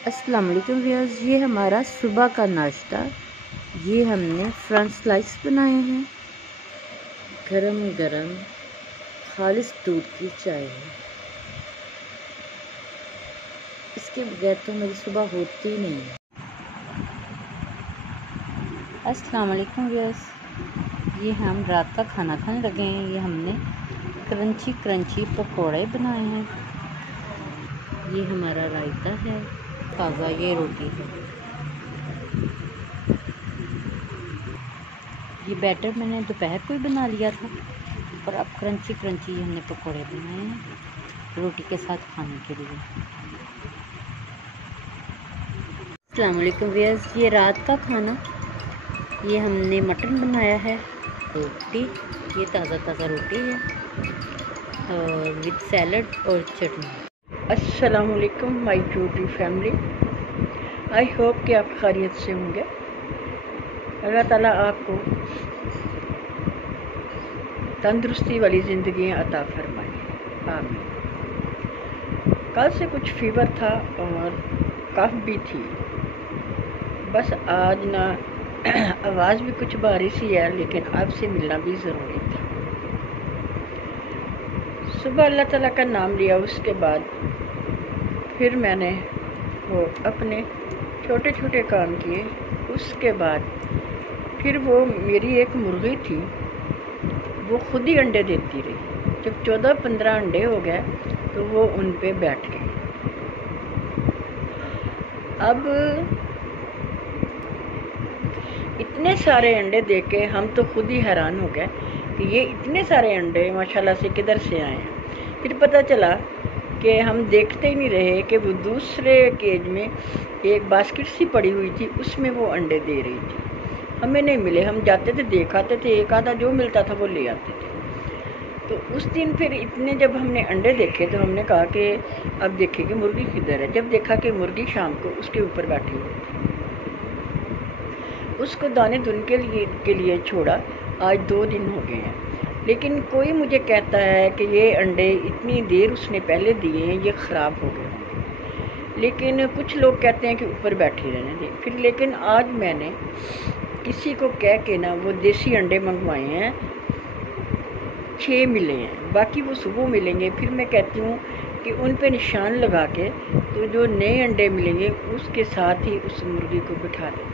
السلام علیکم ویئرز، یہ ہمارا صبح کا ناشتہ۔ یہ ہم نے فرنچ سلائس بنائے ہیں، گرم گرم خالص دودھ کی چائے ہے۔ اس کے بغیر تو میری صبح ہوتی نہیں ہے۔ السلام علیکم ویئرز، یہ ہم رات کا کھانا کھانے لگے ہیں۔ یہ ہم نے کرنچی پکوڑے بنائے ہیں۔ یہ ہمارا رائتہ ہے، تازہ یہ روٹی ہے۔ یہ بیٹر میں نے دوپہر کو ہی بنا لیا تھا، اور اب کرنچی ہم نے پکوڑے بنائے ہیں روٹی کے ساتھ کھانے کے لیے۔ السلام علیکم ویئرز، یہ رات کا کھانا، یہ ہم نے مٹن بنایا ہے، روٹی، یہ تازہ روٹی ہے، اور وتھ سیلڈ اور چٹنی۔ السلام علیکم مائی کیوٹی فیملی، آئی ہوپ کہ آپ خیریت سے ہوں گے۔ اللہ تعالیٰ آپ کو تندرستی والی زندگیاں عطا فرمائے، آمین۔ کل سے کچھ فیور تھا اور کف بھی تھی، بس آج نہ آواز بھی کچھ بارش ہی ہے، لیکن آپ سے ملنا بھی ضروری تھا۔ صبح اللہ تعالیٰ کا نام لیا، اس کے بعد پھر میں نے وہ اپنے چھوٹے کام کیے۔ اس کے بعد پھر وہ میری ایک مرغی تھی، وہ خود ہی انڈے دیتی رہی۔ جب 14-15 انڈے ہو گئے تو وہ ان پہ بیٹھ گئی۔ اب اتنے سارے انڈے دیکھ کے ہم تو خود ہی حیران ہو گئے کہ یہ اتنے سارے انڈے ماشاءاللہ سے کدھر سے آئے ہیں۔ پھر پتہ چلا کہ ہم دیکھتے ہی نہیں رہے کہ وہ دوسرے کیج میں ایک باسکٹ سی پڑی ہوئی تھی، اس میں وہ انڈے دے رہی تھی۔ ہمیں نہیں ملے، ہم جاتے تھے دیکھ آتے تھے، ایک آدھا جو ملتا تھا وہ لے آتے تھے۔ تو اس دن پھر اتنے جب ہم نے انڈے دیکھے تو ہم نے کہا کہ اب دیکھیں کہ مرغی کدھر ہے۔ جب دیکھا کہ مرغی شام کو اس کے اوپر بیٹھی ہوئی تھی، اس کو دانے دن کے لیے چھوڑا۔ آج 2 دن ہو گئے ہیں، لیکن کوئی مجھے کہتا ہے کہ یہ انڈے اتنی دیر اس نے پہلے دیے ہیں، یہ خراب ہو گئے ہیں، لیکن کچھ لوگ کہتے ہیں کہ اوپر بیٹھے رہنے دیں۔ پھر لیکن آج میں نے کسی کو کہہ کے نا وہ دیسی انڈے منگوائے ہیں، 6 ملے ہیں، باقی وہ صبح ملیں گے۔ پھر میں کہتی ہوں کہ ان پہ نشان لگا کے تو جو نئے انڈے ملیں گے اس کے ساتھ ہی اس مرغی کو بٹھا دیں،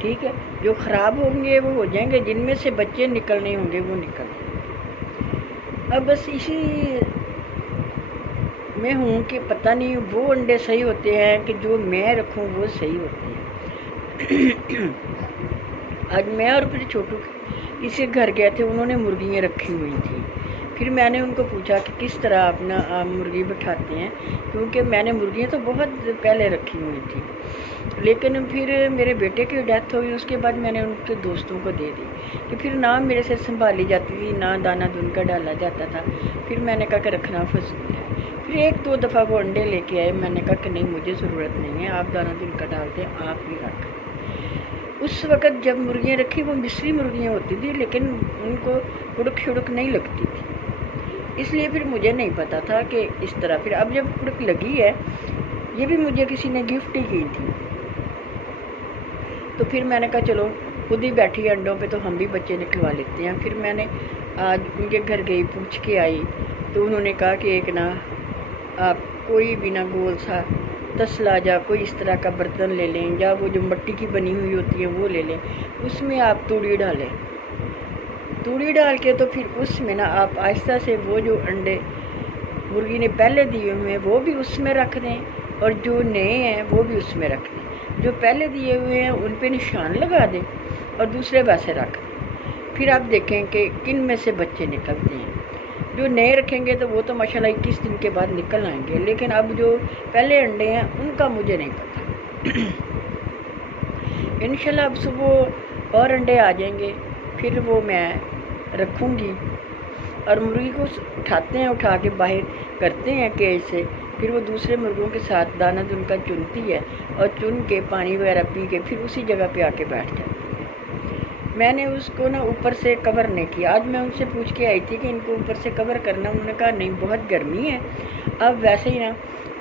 ٹھیک ہے؟ جو خراب ہوں گے وہ ہو جائیں گے، جن میں سے بچے نکلنے ہوں گے وہ نکل جائیں گے۔ اب بس اسی میں ہوں کہ پتہ نہیں وہ انڈے صحیح ہوتے ہیں کہ جو میں رکھوں وہ صحیح ہوتے ہیں۔ آج میں اور پھر چھوٹو کسی گھر گئے تھے، انہوں نے مرغیاں رکھی ہوئی تھیں۔ پھر میں نے ان کو پوچھا کہ کس طرح اپنا مرغی بٹھاتے ہیں، کیونکہ میں نے مرغیاں تو بہت پہلے رکھی ہوئی تھی، لیکن پھر میرے بیٹے کی ڈیتھ ہوئی، اس کے بعد میں نے ان کے دوستوں کو دے دی کہ پھر نہ میرے سے سنبھالی جاتی تھی، نہ دانہ دن کا ڈالا جاتا تھا۔ پھر میں نے کہا کہ رکھنا فضول ہے۔ پھر 1-2 دفعہ وہ انڈے لے کے آئے، میں نے کہا کہ نہیں مجھے ضرورت نہیں ہے، آپ دانہ دن کا ڈالتے ہیں، آپ ہی رکھ۔ اس وقت جب مرغیاں رکھی وہ مصری مرغیاں ہوتی تھی، لیکن ان کو کڑک نہیں لگتی تھی، اس لیے پھر مجھے نہیں پتا تھا کہ اس طرح۔ پھر اب جب کڑک لگی ہے، یہ بھی مجھے کسی نے گفٹ ہی کی تھی، تو پھر میں نے کہا چلو خود ہی بیٹھی انڈوں پہ تو ہم بھی بچے نکلوا لیتے ہیں۔ پھر میں نے آج ان کے گھر گئی، پوچھ کے آئی تو انہوں نے کہا کہ ایک نا آپ کوئی بھی نا گول سا تسلا یا کوئی اس طرح کا برتن لے لیں، یا وہ جو مٹی کی بنی ہوئی ہوتی ہے وہ لے لیں، اس میں آپ توڑی ڈالیں، توڑی ڈال کے تو پھر اس میں نا آپ آہستہ سے وہ جو انڈے مرغی نے پہلے دیے ہوئے ہیں وہ بھی اس میں رکھ دیں، اور جو نئے ہیں وہ بھی اس میں رکھ دیں۔ جو پہلے دیے ہوئے ہیں ان پہ نشان لگا دیں اور دوسرے ویسے رکھ دیں۔ پھر آپ دیکھیں کہ کن میں سے بچے نکلتے ہیں۔ جو نئے رکھیں گے تو وہ تو ماشاءاللہ 21 دن کے بعد نکل آئیں گے، لیکن اب جو پہلے انڈے ہیں ان کا مجھے نہیں پتا۔ انشاءاللہ اب صبح اور انڈے آ جائیں گے، پھر وہ میں رکھوں گی، اور مرغی کو اٹھاتے ہیں، اٹھا کے باہر کرتے ہیں کیج سے، پھر وہ دوسرے مرغوں کے ساتھ دانہ دن کا چنتی ہے، اور چن کے پانی وغیرہ پی کے پھر اسی جگہ پہ آ کے بیٹھ جاتی ہے۔ میں نے اس کو نا اوپر سے کور نہیں کیا۔ آج میں ان سے پوچھ کے آئی تھی کہ ان کو اوپر سے کور کرنا، انہوں نے کہا نہیں بہت گرمی ہے، اب ویسے ہی نا